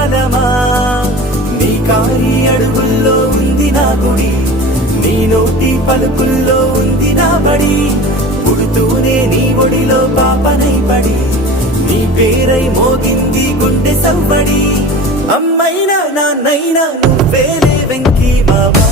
కాలమా నీ కాలి అడుగుల్లో ఉంది నా గుడి నీ నోటి పలుకుల్లో ఉంది నా బడి పుడుతూనే నీ ఒడిలో పాపనై పడి నీ పేరై మోగింది గుండె సవ్వడి అమ్మైనా నాన్నైనా నువ్వేలే వెంకీ బాబా